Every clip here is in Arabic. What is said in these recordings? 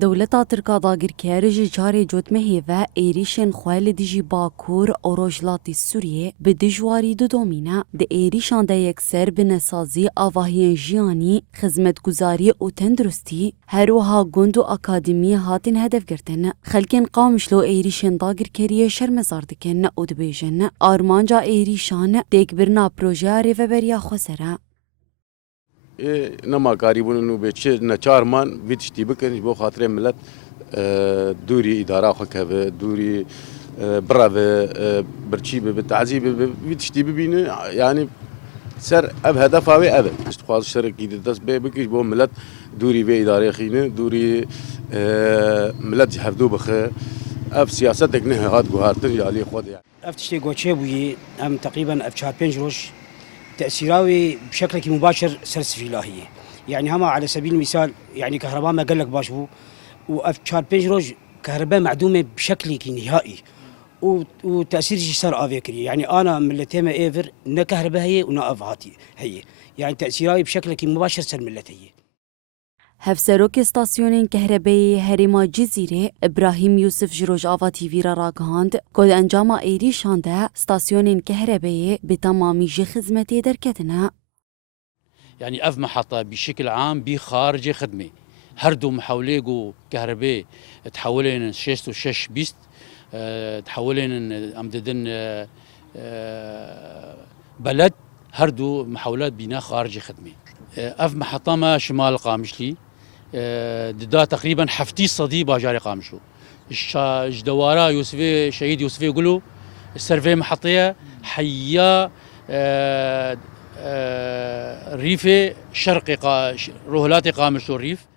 دولتا ترکا داگیرکار ji carê cotmehê ve êrişên xwe li dijî Bakur û Rojhilatê Sûriyê bi dijwarî didomîne. Di êrişan de yekser bi nesazî avahiyên jiyanî, xizmetguzarî û tenduristî, her wiha gund û akademiyê hatin hedefgirtin. Xelkên Qamişlo êrişên dagirkeriyê şermezar dikin û dibêjin armanca êrişan têkbirina projeya rêveberiya xwe ser e. نما قاربون انه بيتشي نچارمان ويتشتي بكن بو خاطر ملت دوري اداره خكبه دوري براف برشي بالتعذيب ويتشتي ببين يعني سر اب هدفاوي اب استخواز شرك يدس بكش بو ملت دوري في اداره خينه دوري ملت حفدو بخ اب سياستك نه هاد غارتن يالي خود يعني افتشتي غوتشي بوي ام تقريبا اف 4 روش تأثيراوي بشكل مباشر سلسفيلاهية يعني هما على سبيل المثال يعني كهرباء ما قال لك باشبو وأفشار بيجروج كهرباء معدومة بشكل نهائي وتأثير صار آفيكري يعني أنا ملتيما إيفر نا كهرباء هي ونا أفهاتي هي يعني تأثيراوي بشكل مباشر سر ملتية هفسروک استاسیونên kehrebeyê herêma Cizîrê İbrahim Yusuf ji Rojava TV'ra ragihand ku di encama êrîşan de stasyonên kehrebeyê bi temamî ji xizmetê derketine. يعني أف محطة بشكل عام بخارج خدمة هردو محاوليق وكهرباء تحولين 6 بيست تحولين أمددن بلد هردو محاولات بناء خارج خدمة أف محطة ما شمال قامشلي دا تقريبا حفتي صدي باجاري قامشلو جدوارا يوسفي شهيد يوسفي يقولوا السيرفي محطية حيا ريفي شرقي روهلاتي قامشلو الريف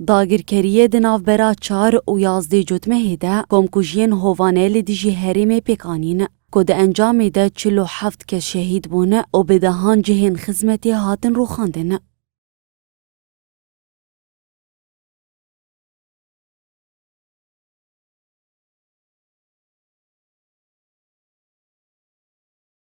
Dagirkeriyê di navbera 4 û 11 cotmehê de komkujiyên Hovanê li dijî herêmê pêkanîn ku di encamê de 47 kes şehîd bûn û bi dehan cihên xizmetê hatin rûxandin.